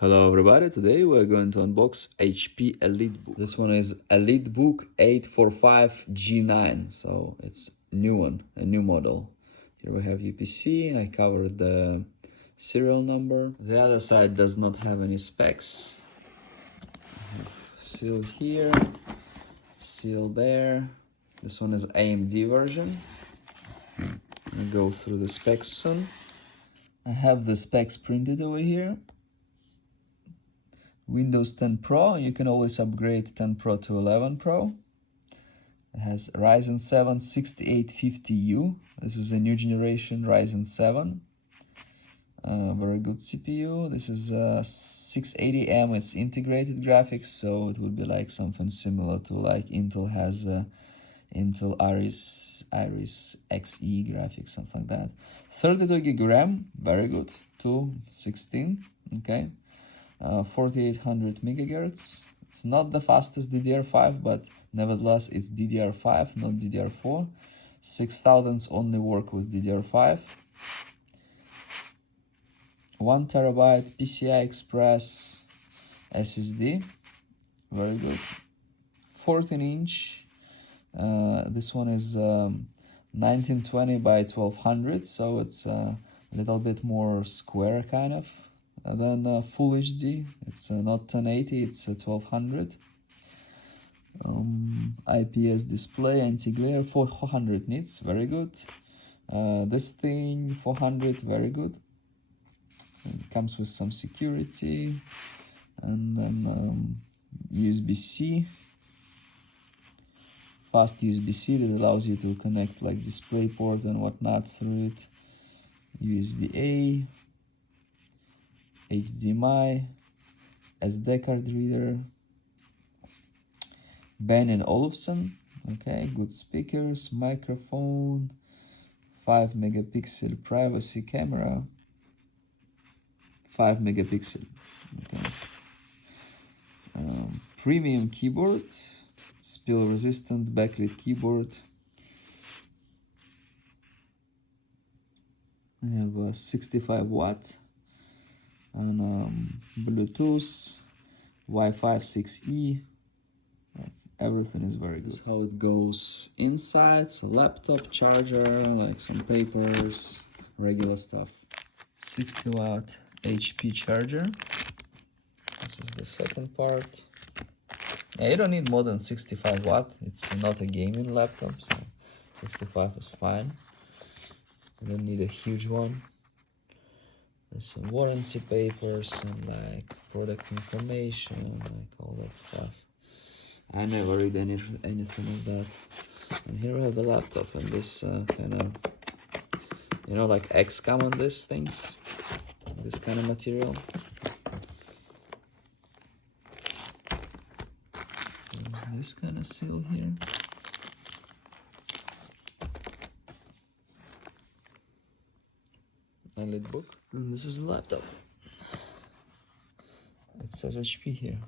Hello everybody, today we're going to unbox HP Elitebook. This one is Elitebook 845 G9, so it's new one, a new model. Here we have UPC, I covered the serial number. The other side does not have any specs. Seal here, seal there. This one is AMD version. I'll go through the specs soon. I have the specs printed over here. Windows 10 Pro, you can always upgrade 10 Pro to 11 Pro. It has Ryzen 7 6850U. This is a new generation Ryzen 7. Very good CPU. This is 680M. It's integrated graphics, so it would be like something similar to like Intel has Intel Iris Xe graphics, something like that. 32 gig RAM, very good. 216, okay. 4800 megahertz. It's not the fastest DDR5, but nevertheless it's DDR5, not DDR4. 6000s only work with DDR5. 1 terabyte PCI Express SSD, very good. 14-inch. This one is 1920 by 1200, so it's a little bit more square kind of. And then Full HD, it's not 1080, it's 1200. IPS display, anti-glare, 400 nits, very good. This thing, 400, very good. It comes with some security. And then USB-C, fast USB-C that allows you to connect like DisplayPort and whatnot through it. USB-A, HDMI, SD card reader, Bang & Olufsen, okay, good speakers, microphone, 5 megapixel privacy camera, 5 megapixel, okay. Premium keyboard, spill resistant backlit keyboard. I have a 65 watt and Bluetooth, Wi-Fi 6E. Everything is very good. That's how it goes inside. So laptop, charger, like some papers, regular stuff. 60 watt HP charger. This is the second part. Yeah, you don't need more than 65 watt. It's not a gaming laptop, so 65 is fine. You don't need a huge one. There's some warranty papers and like product information, like all that stuff. I never read anything of that. And here we have the laptop and this kind of, you know, like XCOM on these things, this kind of material. There's this kind of seal here. Elitebook. And this is the laptop. It says HP here.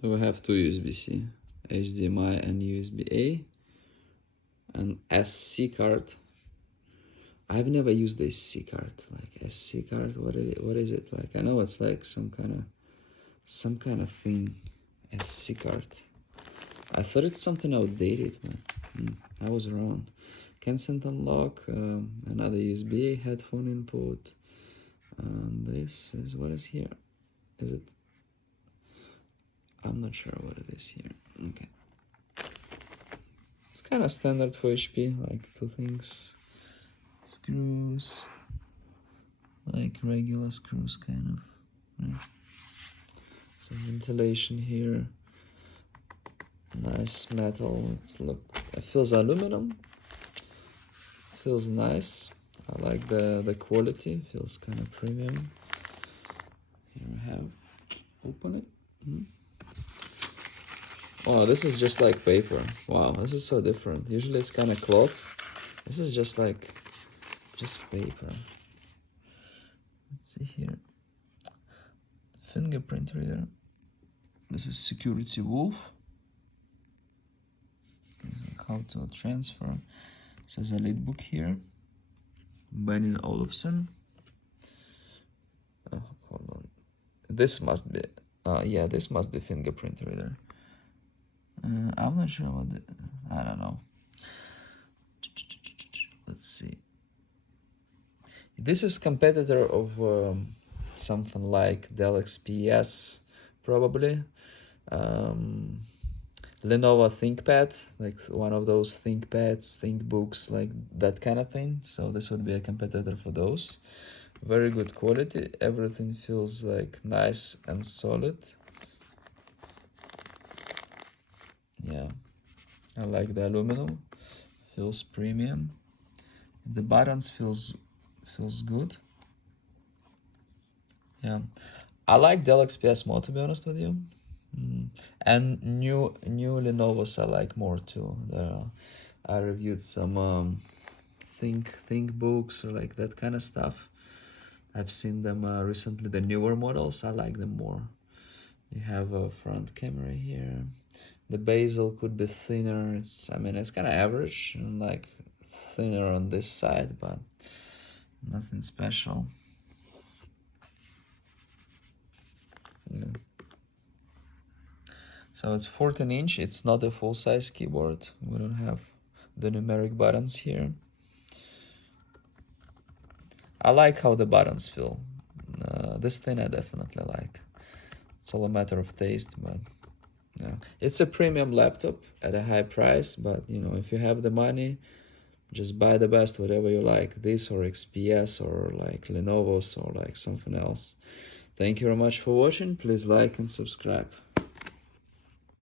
So we have two USB-C, HDMI and USB-A, and SC card. I've never used the SC card. Like SC card, what is it like? I know it's like some kind of thing. SC card. I thought it's something outdated, man. I was wrong. Consent unlock, another USB-A headphone input, and this is what is here. Is it? I'm not sure what it is here. Okay. It's kind of standard for HP, like two things. Screws, like regular screws, kind of. Right? Some ventilation here. Nice metal. It feels aluminum. Feels nice. I like the quality. Feels kind of premium. Here we have. Open it. Oh, this is just like paper. Wow, this is so different. Usually it's kind of cloth. This is just paper. Let's see here. Fingerprint reader. This is security wolf. how to transfer. It says Elitebook here. Benny Olufsen. Hold on. This must be, yeah, this must be fingerprint reader. I'm not sure about it. I don't know. Let's see. This is competitor of something like Dell XPS, probably. Lenovo ThinkPad, like one of those ThinkPads, ThinkBooks, like that kind of thing. So this would be a competitor for those. Very good quality. Everything feels like nice and solid. Yeah, I like the aluminum. Feels premium. The buttons feels good. Yeah, I like Dell XPS more, to be honest with you. And new Lenovo's I like more too. I reviewed some ThinkBooks or like that kind of stuff. I've seen them recently, the newer models. I like them more. You have a front camera here. The bezel could be thinner. I mean, it's kind of average and like thinner on this side, but nothing special. Yeah. So it's 14-inch. It's not a full-size keyboard. We don't have the numeric buttons here. I like how the buttons feel. This thing I definitely like. It's all a matter of taste, but yeah. It's a premium laptop at a high price, but you know, if you have the money, just buy the best, whatever you like. This or XPS or like Lenovo's or like something else. Thank you very much for watching. Please like and subscribe.